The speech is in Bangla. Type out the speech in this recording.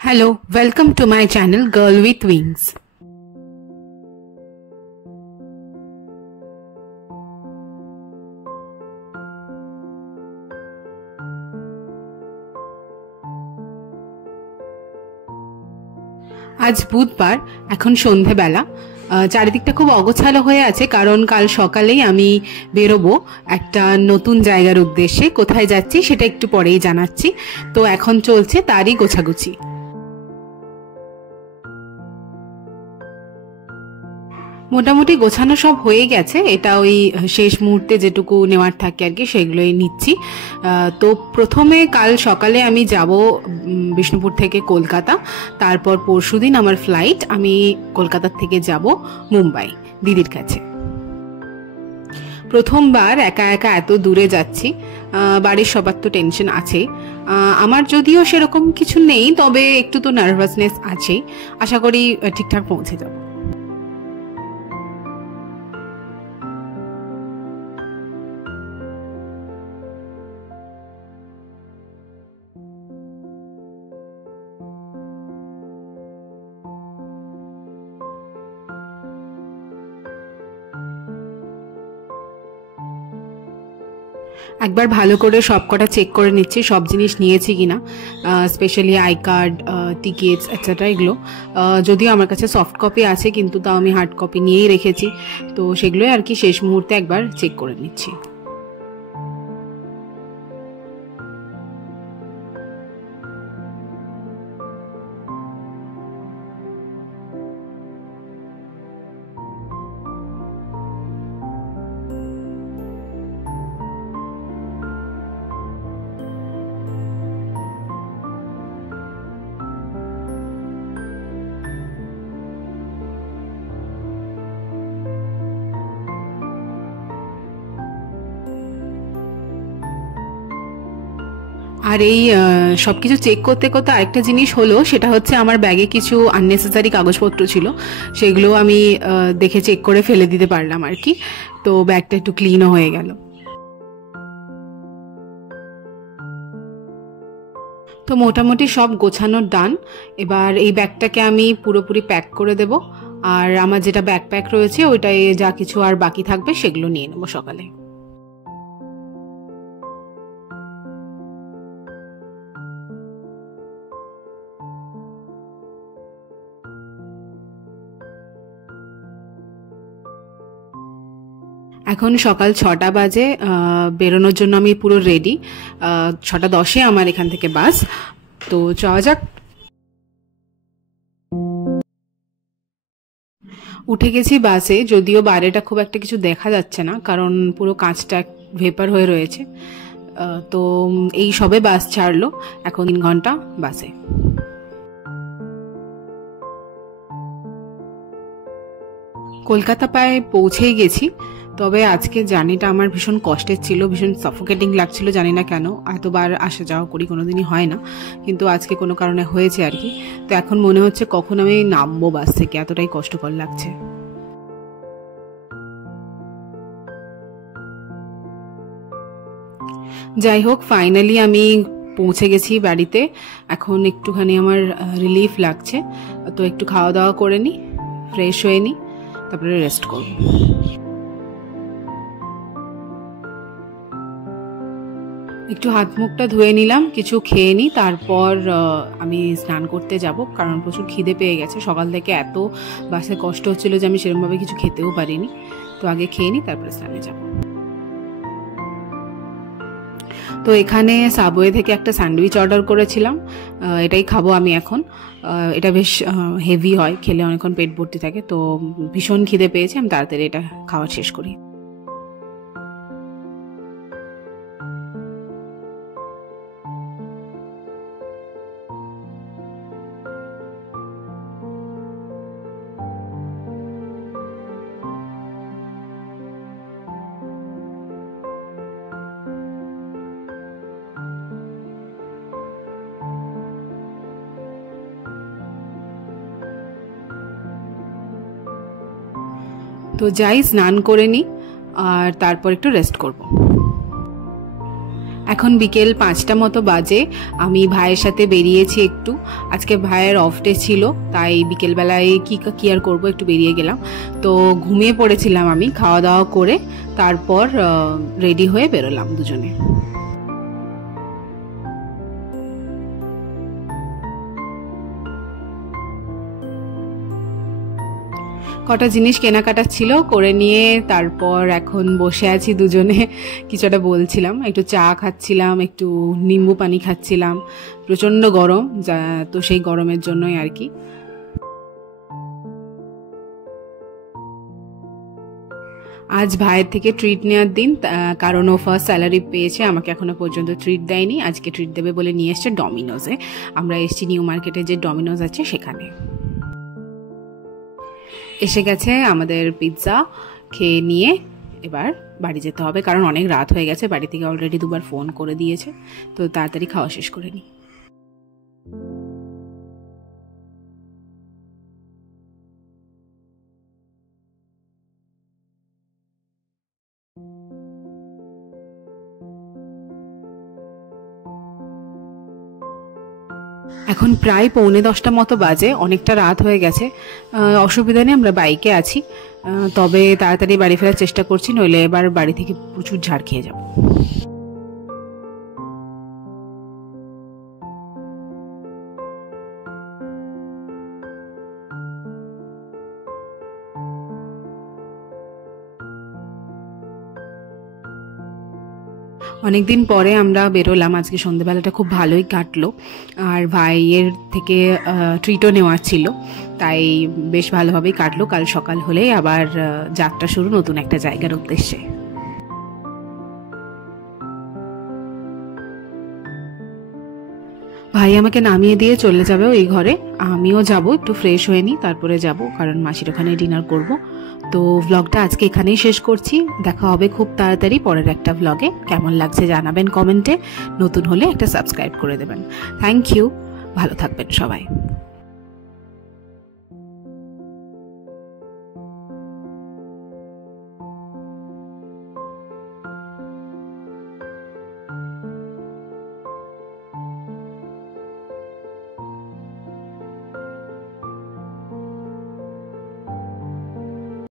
Hello, welcome to my channel Girl with Wings. আজ বুধবার, এখন সন্ধেবেলা। চারিদিকটা খুব অগোছালো হয়ে আছে, কারণ কাল সকালেই আমি বেরোবো একটা নতুন জায়গার উদ্দেশ্যে। কোথায় যাচ্ছি সেটা একটু পরেই জানাচ্ছি। তো এখন চলছে তারই গোছাগুছি। মোটামুটি গোছানো সব হয়ে গেছে, এটা ওই শেষ মুহূর্তে যেটুকু নেওয়ার থাকে আর কি সেগুলোই নিচ্ছি। তো প্রথমে কাল সকালে আমি যাব বিষ্ণুপুর থেকে কলকাতা, তারপর পরশুদিন আমার ফ্লাইট। আমি কলকাতা থেকে যাব মুম্বাই দিদির কাছে। প্রথমবার একা একা এত দূরে যাচ্ছি, বাড়ির সবার তো টেনশন আছেই। আমার যদিও সেরকম কিছু নেই, তবে একটু তো নার্ভাসনেস আছেই। আশা করি ঠিকঠাক পৌঁছে যাব। একবার ভালো করে সব কটা চেক করে নিচ্ছি সব জিনিস নিয়েছি কিনা, specially I card, tickets etcetera এগুলো। যদিও আমার কাছে সফট কপি আছে, কিন্তু তাও আমি হার্ড কপি নিয়েই রেখেছি। তো সেগুলোই আর কি শেষ মুহূর্তে একবার চেক করে নিচ্ছি। আর এই সবকিছু চেক করতে করতে আরেকটা জিনিস হলো, সেটা হচ্ছে আমার ব্যাগে কিছু আননেসেসারি কাগজপত্র ছিল, সেগুলো আমি দেখে চেক করে ফেলে দিতে পারলাম আর কি। তো ব্যাগটা একটু ক্লিনও হয়ে গেল। তো মোটামুটি সব গোছানোর ডান। এবার এই ব্যাগটাকে আমি পুরোপুরি প্যাক করে দেব, আর আমার যেটা ব্যাকপ্যাক রয়েছে ওইটায় যা কিছু আর বাকি থাকবে সেগুলো নিয়ে নেবো সকালে। এখন সকাল 6টা বাজে, বেরোনোর জন্য আমি পুরো রেডি। 6টা 10-এ আমার এখান থেকে বাস, তো যাওয়া যাক। উঠে গেছি বাসে, যদিও বাইরেটা খুব একটা কিছু দেখা যাচ্ছে না, কারণ পুরো কাঁচটা ভেপার হয়ে রয়েছে। তো এই সবে বাস ছাড়লো, এখন 3 ঘন্টা বাসে। কলকাতা প্রায় পৌঁছেই গেছি, তবে আজকে জার্নিটা আমার ভীষণ কষ্টের ছিল, ভীষণ সাফোকেটিং লাগছিল। জানি না কেন, এতবার আসা যাওয়া করি, কোনোদিনই হয় না, কিন্তু আজকে কোনো কারণে হয়েছে আর কি। তো এখন মনে হচ্ছে কখন আমি নামবো বাস থেকে, এতটাই কষ্টকর লাগছে। যাই হোক, ফাইনালি আমি পৌঁছে গেছি বাড়িতে। এখন একটুখানি আমার রিলিফ লাগছে, তো একটু খাওয়া দাওয়া করে নিই, ফ্রেশ হয়ে নিই, তারপরে রেস্ট করব। একটু হাত মুখটা ধুয়ে নিলাম, কিছু খেয়ে নিই, তারপর আমি স্নান করতে যাব, কারণ প্রচুর খিদে পেয়ে গেছে। সকাল থেকে এত বাসে কষ্ট হচ্ছিল যে আমি সেরকমভাবে কিছু খেতেও পারিনি। তো আগে খেয়ে নিই, তারপরে স্নানে যাব। তো এখানে সাবওয়ে থেকে একটা স্যান্ডউইচ অর্ডার করেছিলাম, এটাই খাবো আমি এখন। এটা বেশ হেভি হয়, খেলে অনেকক্ষণ পেট ভর্তি থাকে। তো ভীষণ খিদে পেয়েছে, আমি তাড়াতাড়ি এটা খাওয়া শেষ করি। তো যাই, স্নান করে নিই, আর তারপর একটু রেস্ট করব। এখন বিকেল 5টা মতো বাজে। আমি ভাইয়ের সাথে বেরিয়েছি একটু, আজকে ভাইয়ের অফ ডে ছিল, তাই বিকেলবেলায় কি আর করবো, একটু বেরিয়ে গেলাম। তো ঘুমিয়ে পড়েছিলাম আমি, খাওয়া দাওয়া করে তারপর রেডি হয়ে বেরোলাম দুজনে। কটা জিনিস কেনাকাটা ছিল, করে নিয়ে তারপর এখন বসে আছি দুজনে, কিছু একটা বলছিলাম, একটু চা খাচ্ছিলাম, একটু নিম্বু পানি খাচ্ছিলাম। প্রচণ্ড গরম, তো সেই গরমের জন্যই আর কি। আজ ভাইয়ের থেকে ট্রিট নেওয়ার দিন, কারণ ও ফার্স্ট স্যালারি পেয়েছে, আমাকে এখনো পর্যন্ত ট্রিট দেয়নি। আজকে ট্রিট দেবে বলে নিয়ে এসছে ডমিনোজে। আমরা এসছি নিউ মার্কেটে যে ডমিনোজ আছে সেখানে। এসে গেছে আমাদের পিৎজা, খেয়ে নিয়ে এবার বাড়ি যেতে হবে, কারণ অনেক রাত হয়ে গেছে। বাড়ি থেকে অলরেডি 2বার ফোন করে দিয়েছে, তো তাড়াতাড়ি খাওয়া শেষ করে নিই। এখন প্রায় 9:45 মতো বাজে, অনেকটা রাত হয়ে গেছে। অসুবিধা নেই, আমরা বাইকে আছি, তবে তাড়াতাড়ি বাড়ি ফেরার চেষ্টা করছি, নইলে এবার বাড়ি থেকে প্রচুর ঝাড় খেয়ে যাব। অনেকদিন পরে আমরা বেরোলাম, আজকে সন্ধ্যেবেলাটা খুব ভালোই কাটলো। আর ভাইয়ের থেকে ট্রিটও নেওয়ার ছিল, তাই বেশ ভালোভাবেই কাটলো। কাল সকাল হলেই আবার যাত্রা শুরু নতুন একটা জায়গার উদ্দেশ্যে। ভাই আমাকে নামিয়ে দিয়ে চলে যাবে ওই ঘরে, আমিও যাব, একটু ফ্রেশ হয়ে নিই, তারপরে যাব, কারণ মাসির ওখানে ডিনার করব। তো ভ্লগটা আজকে এখানেই শেষ করছি, দেখা হবে খুব তাড়াতাড়ি পরের একটা ভ্লগে। কেমন লাগছে জানাবেন কমেন্টে, নতুন হলে একটা সাবস্ক্রাইব করে দেবেন। থ্যাংক ইউ, ভালো থাকবেন সবাই।